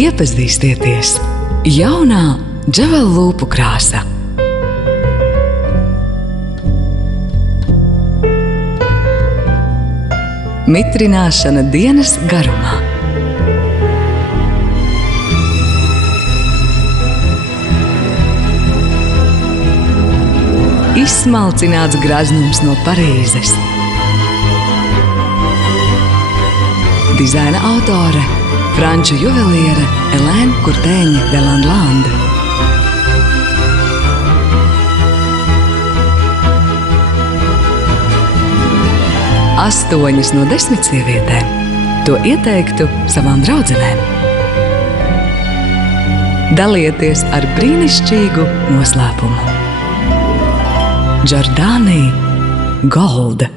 Iepazīstieties! Jaunā Dževel lūpu krāsa. Mitrināšana dienas garumā. Izsmalcināts graznums no Parīzes. Dizaina autore franču juveliere Elēna Kurtēņa de Landlande. Astoņas no 10 sievietēm to ieteiktu savām draudzenēm. Dalieties ar brīnišķīgu noslēpumu. Giordani Gold.